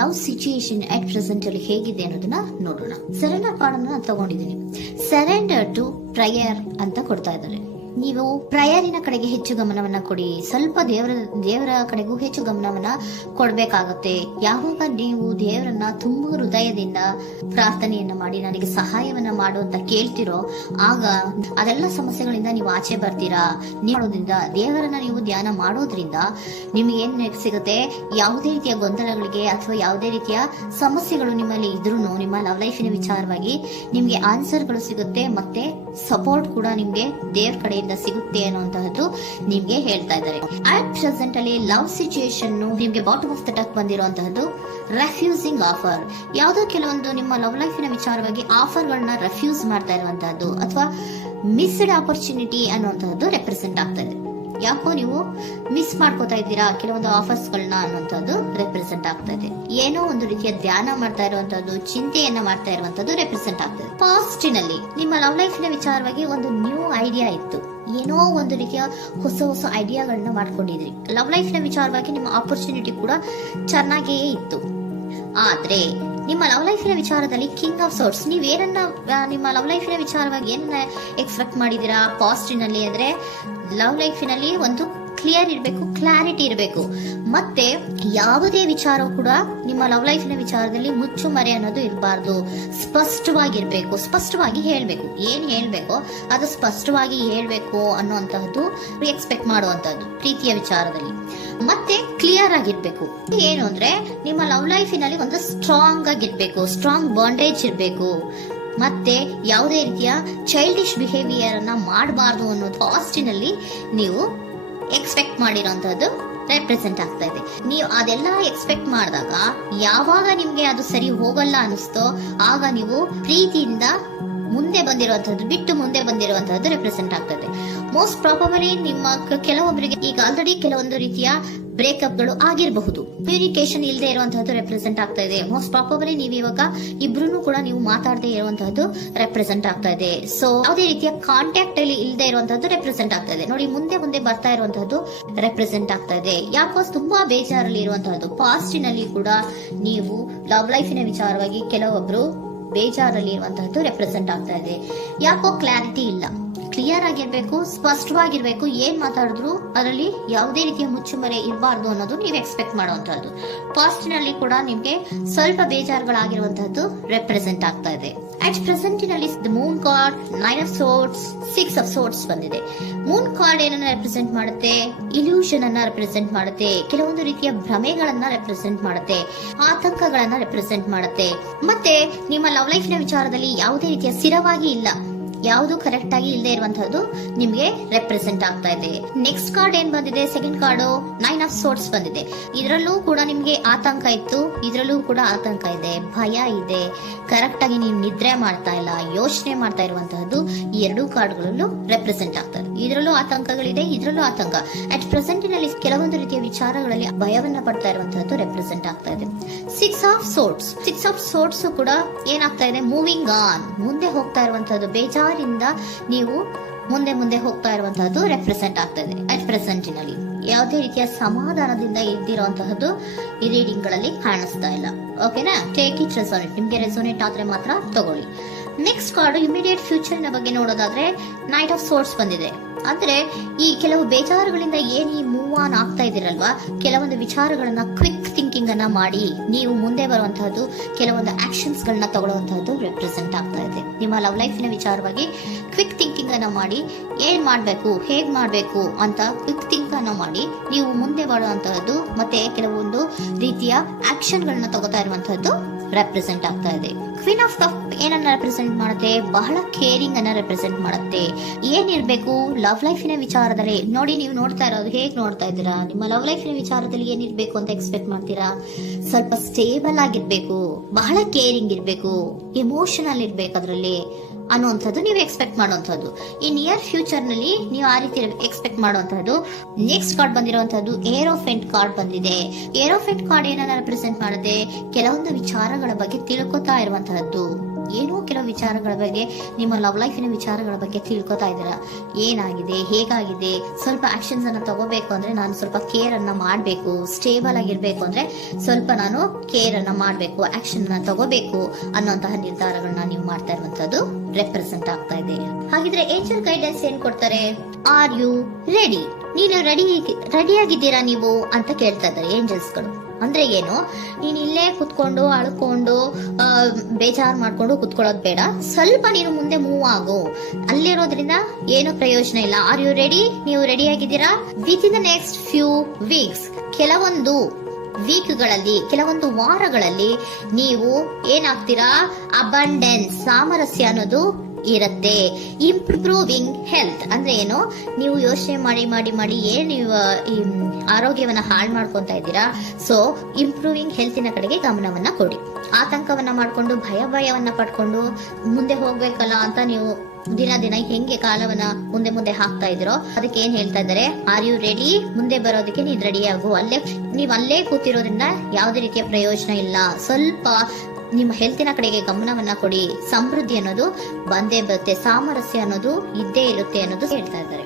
Love situation at present ಅಲ್ಲಿ ಹೇಗಿದೆ ಅನ್ನೋದನ್ನ ನೋಡೋಣ. ಸರೆಂಡರ್ ಕಾರ್ಡ್ ಅನ್ನು ತಗೊಂಡಿದ್ದೀನಿ. ಸರೆಂಡರ್ ಟು ಪ್ರಯರ್ ಅಂತ ಕೊಡ್ತಾ ಇದ್ದಾರೆ. ನೀವು ಪ್ರಯರಿನ ಕಡೆಗೆ ಹೆಚ್ಚು ಗಮನವನ್ನ ಕೊಡಿ. ಸ್ವಲ್ಪ ದೇವರ ಕಡೆಗೂ ಹೆಚ್ಚು ಗಮನವನ್ನ ಕೊಡ್ಬೇಕಾಗತ್ತೆ. ಯಾವಾಗ ನೀವು ದೇವರನ್ನ ತುಂಬಾ ಹೃದಯದಿಂದ ಪ್ರಾರ್ಥನೆಯನ್ನ ಮಾಡಿ ನನಗೆ ಸಹಾಯವನ್ನ ಮಾಡು ಅಂತ ಕೇಳ್ತಿರೋ, ಆಗ ಅದೆಲ್ಲ ಸಮಸ್ಯೆಗಳಿಂದ ನೀವು ಆಚೆ ಬರ್ತೀರಾ. ಮಾಡೋದ್ರಿಂದ, ದೇವರನ್ನ ನೀವು ಧ್ಯಾನ ಮಾಡೋದ್ರಿಂದ ನಿಮ್ಗೆ ಏನ್ ಸಿಗುತ್ತೆ, ಯಾವುದೇ ರೀತಿಯ ಗೊಂದಲಗಳಿಗೆ ಅಥವಾ ಯಾವುದೇ ರೀತಿಯ ಸಮಸ್ಯೆಗಳು ನಿಮ್ಮಲ್ಲಿ ಇದ್ರೂ ನಿಮ್ಮ ಲವ್ ಲೈಫಿನ ವಿಚಾರವಾಗಿ ನಿಮ್ಗೆ ಆನ್ಸರ್ಗಳು ಸಿಗುತ್ತೆ. ಮತ್ತೆ ಸಪೋರ್ಟ್ ಕೂಡ ನಿಮ್ಗೆ ದೇವ್ರ ಕಡೆಯಿಂದ ಸಿಗುತ್ತೆ ಅನ್ನುವಂತಹದ್ದು ನಿಮ್ಗೆ ಹೇಳ್ತಾ ಇದ್ದಾರೆ. ಅಟ್ ಪ್ರೆಸೆಂಟ್ ಅಲ್ಲಿ ಲವ್ ಸಿಚುಯೇಷನ್ ನಿಮ್ಗೆ ಬಾಟಮ್ ಆಫ್ ದ ಟಕ್ ಬಂದಿರುವಂತಹದ್ದು ರೆಫ್ಯೂಸಿಂಗ್ ಆಫರ್. ಯಾವುದೋ ಕೆಲವೊಂದು ನಿಮ್ಮ ಲವ್ ಲೈಫಿನ ವಿಚಾರವಾಗಿ ಆಫರ್ ಗಳನ್ನ ರೆಫ್ಯೂಸ್ ಮಾಡ್ತಾ ಇರುವಂತಹದ್ದು ಅಥವಾ ಮಿಸ್ಡ್ ಆಪರ್ಚುನಿಟಿ ಅನ್ನುವಂತಹದ್ದು ರೆಪ್ರೆಸೆಂಟ್ ಆಗ್ತಾ ಇದೆ. ಯಾಕೋ ನೀವು ಮಿಸ್ ಮಾಡ್ಕೋತಾ ಇದ್ದೀರಾ ಕೆಲವೊಂದು ಆಫರ್ಸ್ ಗಳನ್ನ ಅನ್ನುವಂಥದ್ದು ರೆಪ್ರೆಸೆಂಟ್ ಆಗ್ತಾ ಇದೆ. ಏನೋ ಒಂದು ರೀತಿಯ ಧ್ಯಾನ ಮಾಡ್ತಾ ಇರುವಂತದ್ದು, ಚಿಂತೆಯನ್ನ ಮಾಡ್ತಾ ಇರುವಂತದ್ದು ರೆಪ್ರೆಸೆಂಟ್ ಆಗ್ತದೆ. ಪಾಸ್ಟಿನಲ್ಲಿ ನಿಮ್ಮ ಲವ್ ಲೈಫಿನ ವಿಚಾರವಾಗಿ ಒಂದು ನ್ಯೂ ಐಡಿಯಾ ಇತ್ತು, ಏನೋ ಒಂದು ರೀತಿಯ ಹೊಸ ಐಡಿಯಾಗಳನ್ನ ಮಾಡ್ಕೊಂಡಿದ್ರಿ. ಲವ್ ಲೈಫಿನ ವಿಚಾರವಾಗಿ ನಿಮ್ಮ ಆಪರ್ಚುನಿಟಿ ಕೂಡ ಚೆನ್ನಾಗಿಯೇ ಇತ್ತು. ಆದ್ರೆ ನಿಮ್ಮ ಲವ್ ಲೈಫಿನ ವಿಚಾರದಲ್ಲಿ ಕಿಂಗ್ ಆಫ್ ಸೋರ್ಟ್ಸ್, ನೀವೇನನ್ನ ನಿಮ್ಮ ಲವ್ ಲೈಫಿನ ವಿಚಾರವಾಗಿ ಏನನ್ನ ಎಕ್ಸ್ಪೆಕ್ಟ್ ಮಾಡಿದೀರಾ ಪಾಸಿಟಿವ್ನಲ್ಲಿ ಅಂದ್ರೆ ಲವ್ ಲೈಫಿನಲ್ಲಿ ಒಂದು ಕ್ಲಿಯರ್ ಇರಬೇಕು, ಕ್ಲಾರಿಟಿ ಇರಬೇಕು. ಮತ್ತೆ ಯಾವುದೇ ವಿಚಾರ ಕೂಡ ನಿಮ್ಮ ಲವ್ ಲೈಫಿನ ವಿಚಾರದಲ್ಲಿ ಮುಚ್ಚುಮರೆ ಅನ್ನೋದು ಇರಬಾರ್ದು. ಸ್ಪಷ್ಟವಾಗಿರ್ಬೇಕು, ಸ್ಪಷ್ಟವಾಗಿ ಹೇಳ್ಬೇಕು. ಏನ್ ಹೇಳ್ಬೇಕೋ ಅದು ಸ್ಪಷ್ಟವಾಗಿ ಹೇಳ್ಬೇಕು ಅನ್ನುವಂತಹದ್ದು ಎಕ್ಸ್ಪೆಕ್ಟ್ ಮಾಡುವಂತಹದ್ದು ಪ್ರೀತಿಯ ವಿಚಾರದಲ್ಲಿ. ಮತ್ತೆ ಕ್ಲಿಯರ್ ಆಗಿರ್ಬೇಕು. ಏನು ಅಂದ್ರೆ ನಿಮ್ಮ ಲವ್ ಲೈಫಿನಲ್ಲಿ ಒಂದು ಸ್ಟ್ರಾಂಗ್ ಆಗಿರ್ಬೇಕು, ಸ್ಟ್ರಾಂಗ್ ಬಾಂಡೇಜ್ ಇರಬೇಕು. ಮತ್ತೆ ಯಾವುದೇ ರೀತಿಯ ಚೈಲ್ಡಿಶ್ ಬಿಹೇವಿಯರ್ ಅನ್ನ ಮಾಡಬಾರ್ದು ಅನ್ನೋದು ಪಾಸ್ಟಿನಲ್ಲಿ ನೀವು ಎಕ್ಸ್ಪೆಕ್ಟ್ ಮಾಡಿರೋಂಥದ್ದು ರೆಪ್ರೆಸೆಂಟ್ ಆಗ್ತಾ ಇದೆ. ನೀವು ಅದೆಲ್ಲ ಎಕ್ಸ್ಪೆಕ್ಟ್ ಮಾಡಿದಾಗ ಯಾವಾಗ ನಿಮ್ಗೆ ಅದು ಸರಿ ಹೋಗಲ್ಲ ಅನಿಸ್ತೋ ಆಗ ನೀವು ಪ್ರೀತಿಯಿಂದ ಮುಂದೆ ಬಂದಿರುವಂತಹದ್ದು ಬಿಟ್ಟು ಮುಂದೆ ಬಂದಿರುವಂತಹದ್ದು ರೆಪ್ರೆಸೆಂಟ್ ಆಗ್ತದೆ. ಮೋಸ್ಟ್ ಪ್ರಾಬಬಲಿ ನಿಮ್ಮ ಕೆಲವೊಬ್ಬರಿಗೆ ಈಗ ಆಲ್ರೆಡಿ ಕೆಲವೊಂದು ರೀತಿಯ ಬ್ರೇಕಪ್ ಗಳು ಆಗಿರಬಹುದು. ಕಮ್ಯುನಿಕೇಶನ್ ಇಲ್ಲದೆ ಇರುವಂತಹದ್ದು ರೆಪ್ರೆಸೆಂಟ್ ಆಗ್ತಾ ಇದೆ. ಮೋಸ್ಟ್ ಪ್ರಾಬಬಲಿ ನೀವು ಇವಾಗ ಇಬ್ರು ಕೂಡ ನೀವು ಮಾತಾಡದೆ ಇರುವಂತಹದ್ದು ರೆಪ್ರೆಸೆಂಟ್ ಆಗ್ತಾ ಇದೆ. ಸೊ ಯಾವುದೇ ರೀತಿಯ ಕಾಂಟ್ಯಾಕ್ಟ್ ಅಲ್ಲಿ ಇಲ್ಲದೆ ಇರುವಂತಹದ್ದು ರೆಪ್ರೆಸೆಂಟ್ ಆಗ್ತಾ ಇದೆ. ನೋಡಿ, ಮುಂದೆ ಬರ್ತಾ ಇರುವಂತಹದ್ದು ರೆಪ್ರೆಸೆಂಟ್ ಆಗ್ತಾ ಇದೆ. ಯಾಕೋ ತುಂಬಾ ಬೇಜಾರಲ್ಲಿ ಇರುವಂತಹದ್ದು. ಪಾಸ್ಟಿನಲ್ಲಿ ಕೂಡ ನೀವು ಲವ್ ಲೈಫಿನ ವಿಚಾರವಾಗಿ ಕೆಲವೊಬ್ರು ಬೇಜಾರಲ್ಲಿ ಇರುವಂತಹದ್ದು ರೆಪ್ರೆಸೆಂಟ್ ಆಗ್ತಾ ಇದೆ. ಯಾಕೋ ಕ್ಲಾರಿಟಿ ಇಲ್ಲ. ಕ್ಲಿಯರ್ ಆಗಿರ್ಬೇಕು, ಸ್ಪಷ್ಟವಾಗಿರ್ಬೇಕು. ಏನ್ ಮಾತಾಡಿದ್ರು ಅದರಲ್ಲಿ ಯಾವುದೇ ರೀತಿಯ ಮುಚ್ಚುಮರೆ ಇರಬಾರ್ದು ಅನ್ನೋದು ನೀವು ಎಕ್ಸ್ಪೆಕ್ಟ್ ಮಾಡುವಂತಹದ್ದು. ಪಾಸ್ಟಿನಲ್ಲಿ ಕೂಡ ನಿಮ್ಗೆ ಸ್ವಲ್ಪ ಬೇಜಾರುಗಳಾಗಿರುವಂತಹದ್ದು ರೆಪ್ರೆಸೆಂಟ್ ಆಗ್ತಾ ಇದೆ. ಅಟ್ ಪ್ರೆಸೆಂಟಿನಲ್ಲಿ moon card, 9 of swords, 6 of swords ಬಂದಿದೆ. ಮೂನ್ ಕಾರ್ಡ್ ಏನನ್ನ ರೆಪ್ರೆಸೆಂಟ್ ಮಾಡುತ್ತೆ? ಇಲ್ಯೂಷನ್ ಅನ್ನ ರೆಪ್ರೆಸೆಂಟ್ ಮಾಡುತ್ತೆ. ಕೆಲವೊಂದು ರೀತಿಯ ಭ್ರಮೆಗಳನ್ನ ರೆಪ್ರೆಸೆಂಟ್ ಮಾಡುತ್ತೆ, ಆತಂಕಗಳನ್ನ ರೆಪ್ರೆಸೆಂಟ್ ಮಾಡುತ್ತೆ. ಮತ್ತೆ ನಿಮ್ಮ ಲವ್ ಲೈಫಿನ ವಿಚಾರದಲ್ಲಿ ಯಾವುದೇ ರೀತಿಯ ಸ್ಥಿರವಾಗಿ ಇಲ್ಲ, ಯಾವುದು ಕರೆಕ್ಟ್ ಆಗಿ ಇಲ್ಲದೆ ಇರುವಂತಹದ್ದು ನಿಮ್ಗೆ ರೆಪ್ರೆಸೆಂಟ್ ಆಗ್ತಾ ಇದೆ. ನೆಕ್ಸ್ಟ್ ಕಾರ್ಡ್ ಏನ್ ಬಂದಿದೆ? ಸೆಕೆಂಡ್ ಕಾರ್ಡ್ 9 of swords ಬಂದಿದೆ. ಇದರಲ್ಲೂ ಕೂಡ ನಿಮ್ಗೆ ಆತಂಕ ಇತ್ತು, ಇದರಲ್ಲೂ ಕೂಡ ಆತಂಕ ಇದೆ, ಭಯ ಇದೆ. ಕರೆಕ್ಟ್ ಆಗಿ ನೀವು ನಿದ್ರೆ ಮಾಡ್ತಾ ಇಲ್ಲ, ಯೋಚನೆ ಮಾಡ್ತಾ ಇರುವಂತಹದ್ದು ಈ ಎರಡೂ ಕಾರ್ಡ್ಗಳಲ್ಲೂ ರೆಪ್ರೆಸೆಂಟ್ ಆಗ್ತದೆ. ಇದರಲ್ಲೂ ಆತಂಕಗಳಿದೆ, ಇದರಲ್ಲೂ ಆತಂಕ. ಅಟ್ ಪ್ರೆಸೆಂಟಿನಲ್ಲಿ ಕೆಲವೊಂದು ರೀತಿಯ ವಿಚಾರಗಳಲ್ಲಿ ಭಯವನ್ನ ಪಡ್ತಾ ಇರುವಂತಹದ್ದು ರೆಪ್ರೆಸೆಂಟ್ ಆಗ್ತಾ ಇದೆ. 6 of swords ಕೂಡ ಏನಾಗ್ತಾ ಇದೆ? ಮೂವಿಂಗ್ ಆನ್, ಮುಂದೆ ಹೋಗ್ತಾ ಇರುವಂತಹದ್ದು. ಬೇಜಾರಿಂದ ನೀವು ಮುಂದೆ ಹೋಗ್ತಾ ಇರುವಂತಹದ್ದು ರೆಪ್ರೆಸೆಂಟ್ ಆಗ್ತದೆ. ಅಟ್ ಪ್ರೆಸೆಂಟಿನಲ್ಲಿ ಯಾವುದೇ ರೀತಿಯ ಸಮಾಧಾನದಿಂದ ಇದ್ದಿರುವಂತಹದ್ದು ಈ ರೀಡಿಂಗ್ ಗಳಲ್ಲಿ ಕಾಣಿಸ್ತಾ ಇಲ್ಲ. ಓಕೆನಾ? Take it resonate. ನಿಮ್ಗೆ ರೆಸೋನೇಟ್ ಆದ್ರೆ ಮಾತ್ರ ತಗೊಳ್ಳಿ. ನೆಕ್ಸ್ಟ್ ಕಾರ್ಡ್ ಇಮಿಡಿಯೇಟ್ ಫ್ಯೂಚರ್ ನ ಬಗ್ಗೆ ನೋಡೋದಾದ್ರೆ ನೈಟ್ ಆಫ್ ಸೋರ್ಟ್ಸ್ ಬಂದಿದೆ. ಅಂದ್ರೆ ಈ ಕೆಲವು ಬೇಜಾರುಗಳಿಂದ ಏನ್ ಈ ಮೂವ್ ಆನ್ ಆಗ್ತಾ ಇದ್ದೀರಲ್ವಾ, ಕೆಲವೊಂದು ವಿಚಾರಗಳನ್ನ ಕ್ವಿಕ್ ಥಿಂಕಿಂಗ್ ಅನ್ನ ಮಾಡಿ ನೀವು ಮುಂದೆ ಬರುವಂತಹದ್ದು, ಕೆಲವೊಂದು ಆಕ್ಷನ್ಸ್ ಗಳನ್ನ ತಗೊಳ್ಳುವಂತಹದ್ದು ರೆಪ್ರೆಸೆಂಟ್ ಆಗ್ತಾ ಇದೆ. ನಿಮ್ಮ ಲವ್ ಲೈಫಿನ ವಿಚಾರವಾಗಿ ಕ್ವಿಕ್ ಥಿಂಕಿಂಗ್ ಅನ್ನ ಮಾಡಿ ಏನ್ ಮಾಡ್ಬೇಕು, ಹೇಗ್ ಮಾಡ್ಬೇಕು ಅಂತ ಕ್ವಿಕ್ ಥಿಂಕ್ ಅನ್ನ ಮಾಡಿ ನೀವು ಮುಂದೆ ಬರುವಂತಹದ್ದು, ಮತ್ತೆ ಕೆಲವೊಂದು ರೀತಿಯ ಆಕ್ಷನ್ ಗಳನ್ನ ತಗೋತಾ ಇರುವಂತಹದ್ದು ರೆಪ್ರೆಸೆಂಟ್ ಆಗ್ತಾ ಇದೆ. ಕ್ವೀನ್ ಆಫ್ ಕಪ್ ಏನನ್ನ ರೆಪ್ರೆಸೆಂಟ್ ಮಾಡುತ್ತೆ? ಬಹಳ ಕೇರಿಂಗ್ ಅನ್ನ ರೆಪ್ರೆಸೆಂಟ್ ಮಾಡುತ್ತೆ. ಏನಿರ್ಬೇಕು ಲವ್ ಲೈಫಿನ ವಿಚಾರದಲ್ಲಿ? ನೋಡಿ, ನೀವು ನೋಡ್ತಾ ಇರೋದು ಹೇಗ್ ನೋಡ್ತಾ ಇದ್ದೀರಾ? ನಿಮ್ಮ ಲವ್ ಲೈಫಿನ ವಿಚಾರದಲ್ಲಿ ಏನಿರ್ಬೇಕು ಅಂತ ಎಕ್ಸ್ಪೆಕ್ಟ್ ಮಾಡ್ತೀರಾ? ಸ್ವಲ್ಪ ಸ್ಟೇಬಲ್ ಆಗಿರ್ಬೇಕು, ಬಹಳ ಕೇರಿಂಗ್ ಇರ್ಬೇಕು, ಎಮೋಷನಲ್ ಇರ್ಬೇಕು ಅದರಲ್ಲಿ ಅನ್ನುವಂಥದ್ದು ನೀವು ಎಕ್ಸ್ಪೆಕ್ಟ್ ಮಾಡುವಂತಹದ್ದು. ಈ ನಿಯರ್ ಫ್ಯೂಚರ್ ನಲ್ಲಿ ನೀವು ಆ ರೀತಿ ಎಕ್ಸ್ಪೆಕ್ಟ್ ಮಾಡುವಂತಹದ್ದು. ನೆಕ್ಸ್ಟ್ ಕಾರ್ಡ್ ಬಂದಿರುವಂತಹದ್ದು ಏರೋಫೆಂಟ್ ಕಾರ್ಡ್ ಬಂದಿದೆ. ಏರೋಫೆಂಟ್ ಕಾರ್ಡ್ ಏನನ್ನ ರೆಪ್ರೆಸೆಂಟ್ ಮಾಡುತ್ತೆ? ಕೆಲವೊಂದು ವಿಚಾರಗಳ ಬಗ್ಗೆ ತಿಳ್ಕೊತಾ ಇರುವಂತಹದ್ದು, ಏನೋ ಕೆಲವು ವಿಚಾರಗಳ ಬಗ್ಗೆ, ನಿಮ್ಮ ಲವ್ ಲೈಫಿನ ವಿಚಾರಗಳ ಬಗ್ಗೆ ತಿಳ್ಕೊತಾ ಇದ್ದೀರಾ. ಏನಾಗಿದೆ, ಹೇಗಾಗಿದೆ, ಸ್ವಲ್ಪ ಆಕ್ಷನ್ಸ್ ಅನ್ನ ತಗೋಬೇಕು ಅಂದ್ರೆ ನಾನು ಸ್ವಲ್ಪ ಕೇರ್ ಅನ್ನ ಮಾಡಬೇಕು, ಸ್ಟೇಬಲ್ ಆಗಿರ್ಬೇಕು ಅಂದ್ರೆ ಸ್ವಲ್ಪ ನಾನು ಕೇರ್ ಅನ್ನ ಮಾಡಬೇಕು, ಆಕ್ಷನ್ ಅನ್ನ ತಗೋಬೇಕು ಅನ್ನೋಂತಹ ನಿರ್ಧಾರಗಳನ್ನ ನೀವು ಮಾಡ್ತಾ ಇರುವಂತದ್ದು ರೆಪ್ರೆಸೆಂಟ್ ಆಗ್ತಾ ಇದೆ. ಹಾಗಿದ್ರೆ ಏಂಜಲ್ ಗೈಡೆನ್ಸ್ ಏನ್ ಕೊಡ್ತಾರೆ? Are you ready? ನೀನು ರೆಡಿಯಾಗಿದ್ದೀರಾ ನೀವು ಅಂತ ಕೇಳ್ತಾ ಇದ್ದಾರೆ ಏಂಜಲ್ಸ್ ಗಳು. ಅಂದ್ರೆ ಏನು, ನೀನ್ ಇಲ್ಲೇ ಕುತ್ಕೊಂಡು ಅಳ್ಕೊಂಡು ಬೇಜಾರ್ ಮಾಡ್ಕೊಂಡು ಕುತ್ಕೊಳ್ಳೋದು ಬೇಡ, ಸ್ವಲ್ಪ ನೀನು ಮುಂದೆ ಮೂವ್ ಆಗು. ಅಲ್ಲಿರೋದ್ರಿಂದ ಏನು ಪ್ರಯೋಜನ ಇಲ್ಲ. Are you ready? ನೀವು ರೆಡಿ ಆಗಿದ್ದೀರಾ? Within the next few weeks, ಕೆಲವೊಂದು ವೀಕ್ಗಳಲ್ಲಿ, ಕೆಲವೊಂದು ವಾರಗಳಲ್ಲಿ ನೀವು ಏನಾಗ್ತೀರಾ? ಅಬಂಡೆನ್ಸ್, ಸಾಮರಸ್ಯ ಅನ್ನೋದು ಇರುತ್ತೆ. ಇಂಪ್ರೂವಿಂಗ್ ಹೆಲ್ತ್ ಅಂದ್ರೆ ಏನು, ನೀವು ಯೋಚನೆ ಮಾಡಿ ಮಾಡಿ ಮಾಡಿ ಏನ್ ನೀವು ಈ ಆರೋಗ್ಯವನ್ನ ಹಾಳು ಮಾಡ್ಕೊಂತ ಇದ್ದೀರಾ. ಸೊ ಇಂಪ್ರೂವಿಂಗ್ ಹೆಲ್ತಿನ ಕಡೆಗೆ ಗಮನವನ್ನ ಕೊಡಿ. ಆತಂಕವನ್ನ ಮಾಡ್ಕೊಂಡು ಭಯವನ್ನ ಪಡ್ಕೊಂಡು ಮುಂದೆ ಹೋಗ್ಬೇಕಲ್ಲ ಅಂತ ನೀವು ದಿನ ದಿನ ಹೆಂಗೆ ಕಾಲವನ್ನ ಮುಂದೆ ಹಾಕ್ತಾ ಇದ್ರೋ, ಅದಕ್ಕೆ ಏನ್ ಹೇಳ್ತಾ ಇದ್ದಾರೆ? Are you ready? ಮುಂದೆ ಬರೋದಕ್ಕೆ ನೀನ್ ರೆಡಿ ಆಗು. ನೀವ್ ಅಲ್ಲೇ ಕೂತಿರೋದ್ರಿಂದ ಯಾವುದೇ ರೀತಿಯ ಪ್ರಯೋಜನ ಇಲ್ಲ. ಸ್ವಲ್ಪ ನಿಮ್ಮ ಹೆಲ್ತಿನ ಕಡೆಗೆ ಗಮನವನ್ನ ಕೊಡಿ. ಸಮೃದ್ಧಿ ಅನ್ನೋದು ಬಂದೇ ಬರುತ್ತೆ, ಸಾಮರಸ್ಯ ಅನ್ನೋದು ಇದ್ದೇ ಇರುತ್ತೆ ಅನ್ನೋದು ಹೇಳ್ತಾ ಇದ್ದಾರೆ.